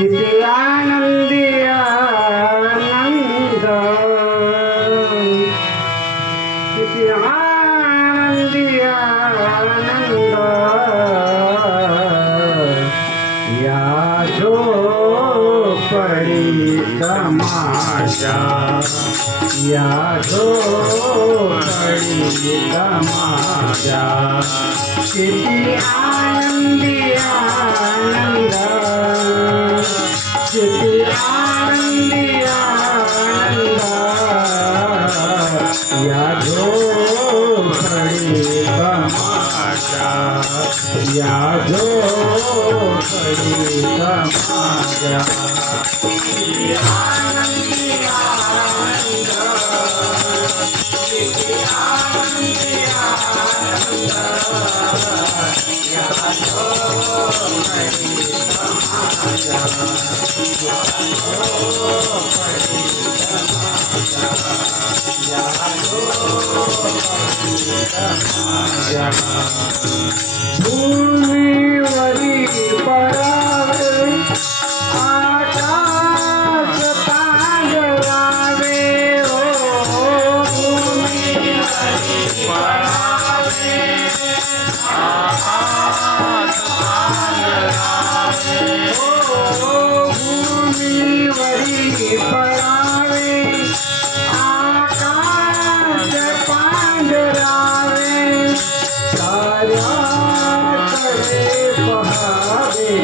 किती आनंदी आनंद, किती आनंदी आनंद, या झोपडी तमाशा, या झोपडी तमाशा, किती आनंदी आनंद, किती आनंदी आनंद, या झोपडी तमाशा, या झोपडी तमाशा, किती आनंदी आनंद, किती आनंदी आनंद, या झोपडी तमाशा, भूमीवरी पडावे आकाश पांघरावे, ओ भूमीवरी पडावे आकाश पांघरावे, ओ भूमीवरी पडावे आकाश पांघरावे, ताऱ्याकडे पहावे,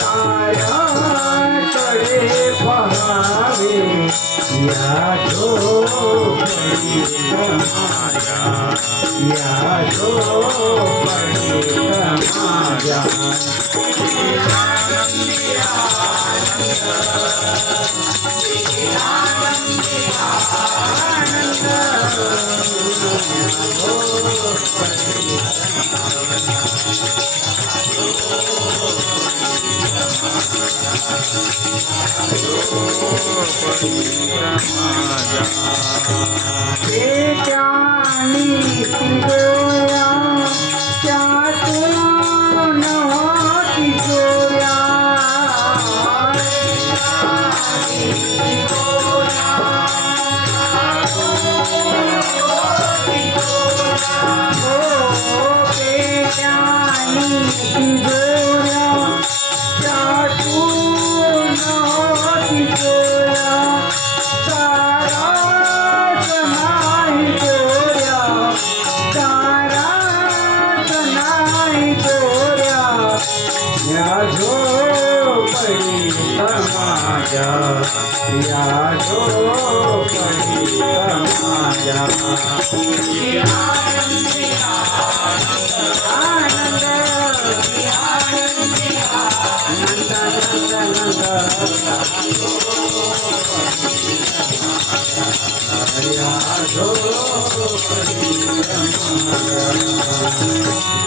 ताऱ्याकडे पहावे, या झोपडी तमाशा, या झोपडी तमाशा, किती आनंदी आनंद, किती आनंदी आनंद, त्यानी पिंजोया त्यातून होती जोया, त्यानी पिंजोया त्यातून होती जोया, ताराच नाही जोया, ताराच नाही जोया, या झोपडी तमाशा, या झोपडी तमाशा, किती आनंदी आनंद, आनंद, किती आनंदी आनंद, आनंद, या झोपडी तमाशा,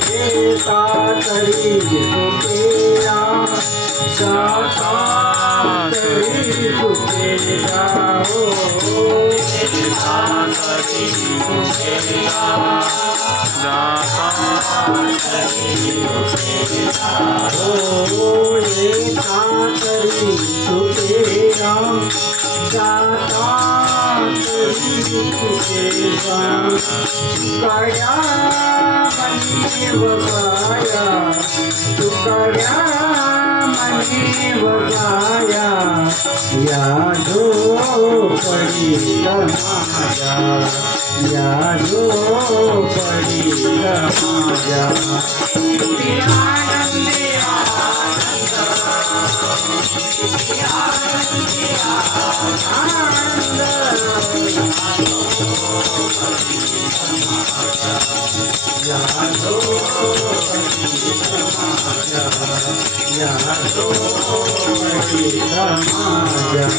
येता तरी तुकेया, जाता तरी तुकेया, ओ येता तरी तुकेया, जाता तरी तुकेया, ओ येता तरी तुकेया, जाता तरी तुकेया, तुकड्या मनी बघाया, तुकड्या मनी बघाया, या झोपडी तमाशा, या झोपडी तमाशा, किती आनंदी आनंद, किती आनंदी आनंद, या झोपडी तमाशा, या झोपडी तमाशा.